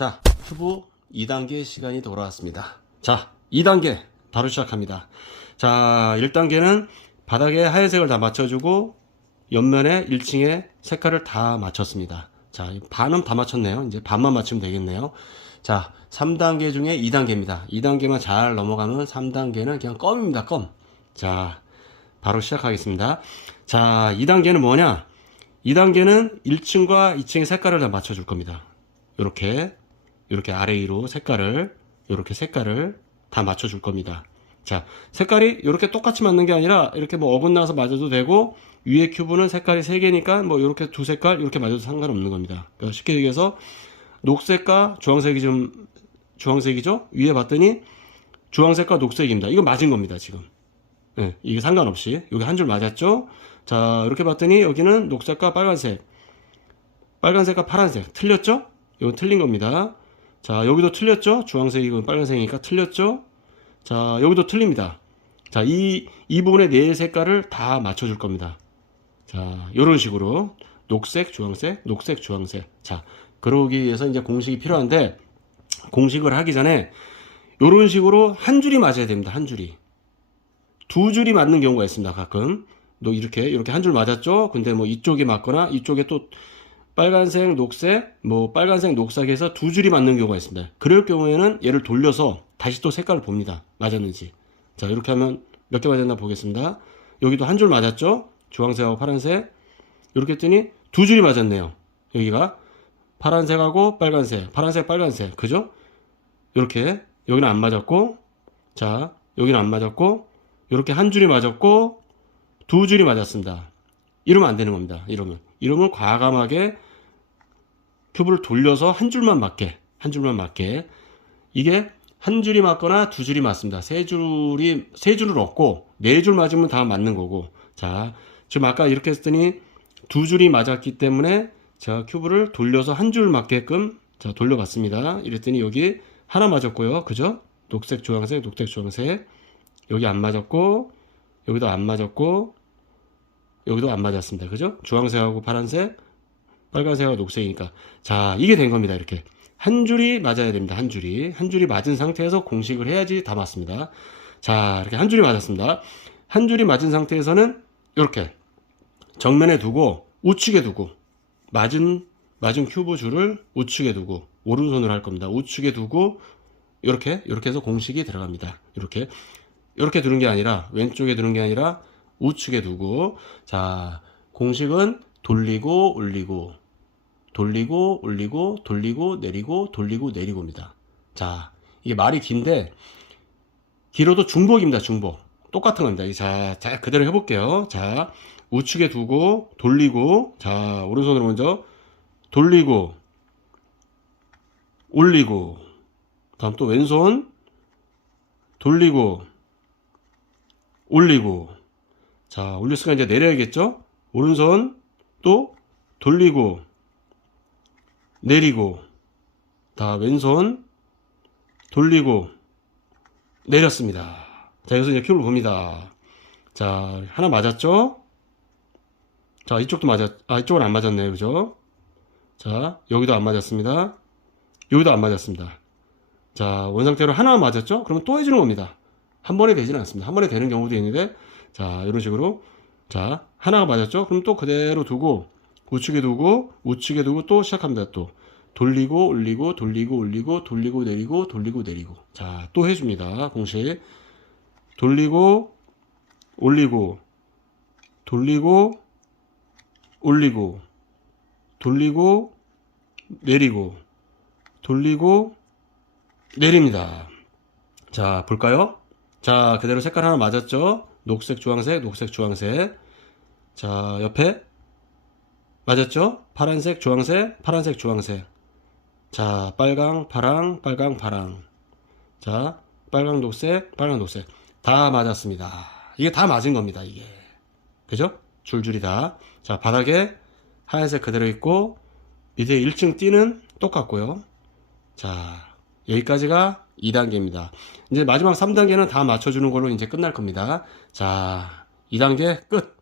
자, 큐브 2단계 시간이 돌아왔습니다. 자, 2단계 바로 시작합니다. 자, 1단계는 바닥에 하얀색을 다 맞춰주고 옆면에 1층에 색깔을 다 맞췄습니다. 자, 반은 다 맞췄네요. 이제 반만 맞추면 되겠네요. 자, 3단계 중에 2단계입니다. 2단계만 잘 넘어가면 3단계는 그냥 껌입니다. 껌. 자, 바로 시작하겠습니다. 자, 2단계는 뭐냐? 2단계는 1층과 2층의 색깔을 다 맞춰줄 겁니다. 이렇게, 이렇게 아래 위로 색깔을, 이렇게 색깔을 다 맞춰 줄 겁니다. 자, 색깔이 이렇게 똑같이 맞는 게 아니라 이렇게 뭐 어긋나서 맞아도 되고 위에 큐브는 색깔이 3개니까 뭐 이렇게 두 색깔 이렇게 맞아도 상관없는 겁니다. 그러니까 쉽게 얘기해서 녹색과 주황색이 좀 주황색이죠? 위에 봤더니 주황색과 녹색입니다. 이거 맞은 겁니다, 지금. 예, 이게 상관없이 여기 한 줄 맞았죠? 자, 이렇게 봤더니 여기는 녹색과 빨간색, 빨간색과 파란색 틀렸죠? 이건 틀린 겁니다. 자, 여기도 틀렸죠? 주황색이고 빨간색이니까 틀렸죠? 자, 여기도 틀립니다. 자, 이, 이 부분의 네 색깔을 다 맞춰 줄 겁니다. 자, 이런 식으로 녹색, 주황색, 녹색, 주황색. 자, 그러기 위해서 이제 공식이 필요한데 공식을 하기 전에 이런 식으로 한 줄이 맞아야 됩니다. 한 줄이. 두 줄이 맞는 경우가 있습니다. 가끔. 너 이렇게 이렇게 한 줄 맞았죠? 근데 뭐 이쪽이 맞거나 이쪽에 또 빨간색, 녹색, 뭐 빨간색, 녹색에서 두 줄이 맞는 경우가 있습니다. 그럴 경우에는 얘를 돌려서 다시 또 색깔을 봅니다. 맞았는지. 자, 이렇게 하면 몇 개 맞았나 보겠습니다. 여기도 한 줄 맞았죠? 주황색하고 파란색. 이렇게 했더니 두 줄이 맞았네요. 여기가 파란색하고 빨간색, 파란색, 빨간색. 그죠? 이렇게 여기는 안 맞았고 자, 여기는 안 맞았고 이렇게 한 줄이 맞았고 두 줄이 맞았습니다. 이러면 안 되는 겁니다. 이러면. 이러면 과감하게 큐브를 돌려서 한 줄만 맞게, 한 줄만 맞게. 이게 한 줄이 맞거나 두 줄이 맞습니다. 세 줄이, 세 줄을 얻고 네 줄 맞으면 다 맞는 거고. 자, 지금 아까 이렇게 했더니 두 줄이 맞았기 때문에 제가 큐브를 돌려서 한 줄 맞게끔 자, 돌려봤습니다. 이랬더니 여기 하나 맞았고요. 그죠? 녹색, 주황색, 녹색, 주황색. 여기 안 맞았고, 여기도 안 맞았고, 여기도 안 맞았습니다. 그죠? 주황색하고 파란색, 빨간색하고 녹색이니까. 자, 이게 된 겁니다. 이렇게. 한 줄이 맞아야 됩니다. 한 줄이. 한 줄이 맞은 상태에서 공식을 해야지 다 맞습니다. 자, 이렇게 한 줄이 맞았습니다. 한 줄이 맞은 상태에서는 이렇게 정면에 두고 우측에 두고 맞은 맞은 큐브 줄을 우측에 두고 오른손으로 할 겁니다. 우측에 두고 이렇게 이렇게 해서 공식이 들어갑니다. 이렇게 이렇게 두는 게 아니라 왼쪽에 두는 게 아니라 우측에 두고 자 공식은 돌리고 올리고 돌리고 올리고 돌리고 내리고 돌리고 내리고입니다. 자 이게 말이 긴데 길어도 중복입니다. 중복 똑같은 겁니다. 자, 자 그대로 해볼게요. 자 우측에 두고 돌리고 자 오른손으로 먼저 돌리고 올리고 다음 또 왼손 돌리고 올리고 자 올렸으니까 이제 내려야겠죠 오른손 또 돌리고 내리고 다 왼손 돌리고 내렸습니다. 자 여기서 이제 큐브를 봅니다. 자 하나 맞았죠? 자 이쪽도 맞았 아 이쪽은 안 맞았네요. 그죠? 자 여기도 안 맞았습니다. 여기도 안 맞았습니다. 자 원상태로 하나 맞았죠? 그러면 또 해주는 겁니다. 한 번에 되지는 않습니다. 한 번에 되는 경우도 있는데 자 이런 식으로. 자 하나가 맞았죠? 그럼 또 그대로 두고 우측에 두고 우측에 두고 또 시작합니다 또 돌리고 올리고 돌리고 올리고 돌리고 내리고 돌리고 내리고 자 또 해줍니다 공식 돌리고 올리고 돌리고 올리고 돌리고 내리고 돌리고 내립니다. 자, 볼까요? 자, 그대로 색깔 하나 맞았죠? 녹색, 주황색, 녹색, 주황색. 자, 옆에 맞았죠? 파란색, 주황색, 파란색, 주황색. 자, 빨강, 파랑, 빨강, 파랑. 자, 빨강, 녹색, 빨강, 녹색. 다 맞았습니다. 이게 다 맞은 겁니다, 이게. 그죠? 줄줄이 다. 자, 바닥에 하얀색 그대로 있고, 밑에 1층 띠는 똑같고요. 자, 여기까지가 2단계입니다. 이제 마지막 3단계는 다 맞춰주는 걸로 이제 끝날 겁니다. 자, 2단계 끝!